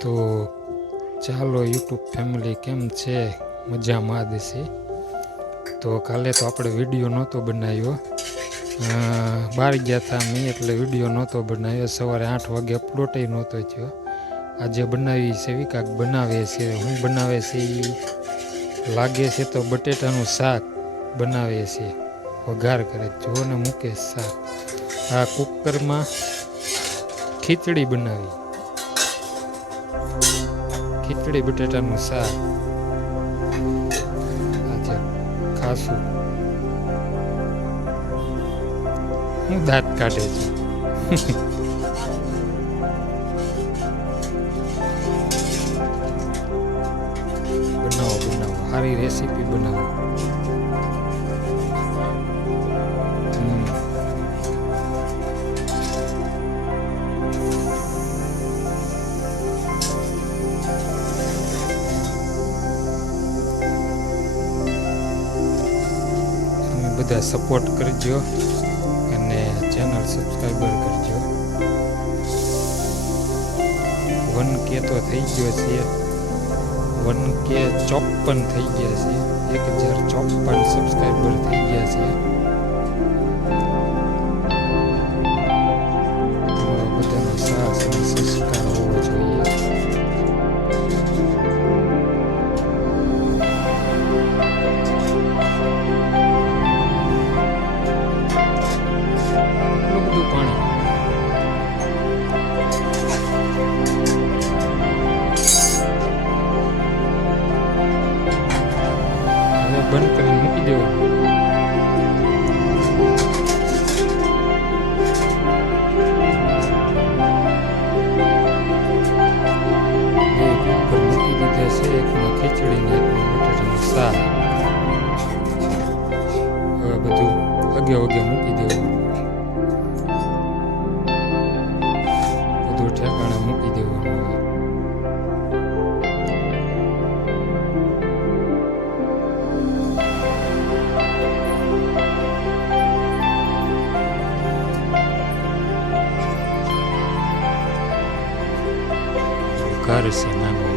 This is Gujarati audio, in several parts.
તો ચાલો યુટ્યુબ ફેમિલી કેમ છે, મજામાં દેશે. તો કાલે તો આપણે વિડીયો નહોતો બનાવ્યો, બહાર ગયા હતા મેં એટલે વિડીયો નહોતો બનાવ્યો. સવારે 8 વાગે અપલોડ નહોતો થયો. આજે બનાવી છે વિકાક બનાવે છે. હું બનાવે છે એ લાગે છે તો બટેટાનું શાક બનાવે છે, વઘાર કરે જુઓ ને મુકેશ શાક. આ કુકરમાં ખીચડી બનાવી, ખીચડી બટેટાનું શાક આજે ખાશું. હું દાંત કાઢે છે. બનાવો સારી રેસીપી બનાવો. બધા સપોર્ટ કરજો અને ચેનલ સબસ્ક્રાઈબર કરજો. 1K તો થઈ ગયો છે, 1K 54 થઈ ગયા છે, 1054 સબસ્ક્રાઈબર થઈ ગયા છે. તો બધાનો સાથ અને સહકાર હોવો જોઈએ. બંધ કરીને મૂકી દેવું. બે કુકર મૂકી દીધા છે, એકમાં ખીચડી ને એકમાં બટાટાનું શાક. હવે બધું અગે મૂકી દેવું, બધું ઠેકાણે મૂકી દેવાનું. ઘર છે નાનું.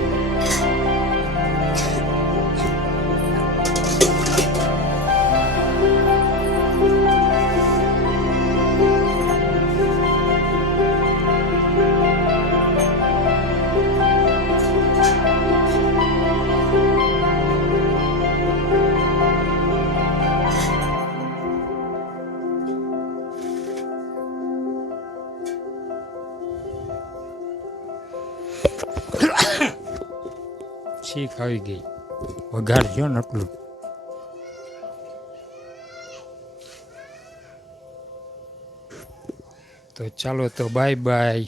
છીક આવી ગઈ, વઘાર થયો ને એટલું. તો ચાલો તો બાય બાય.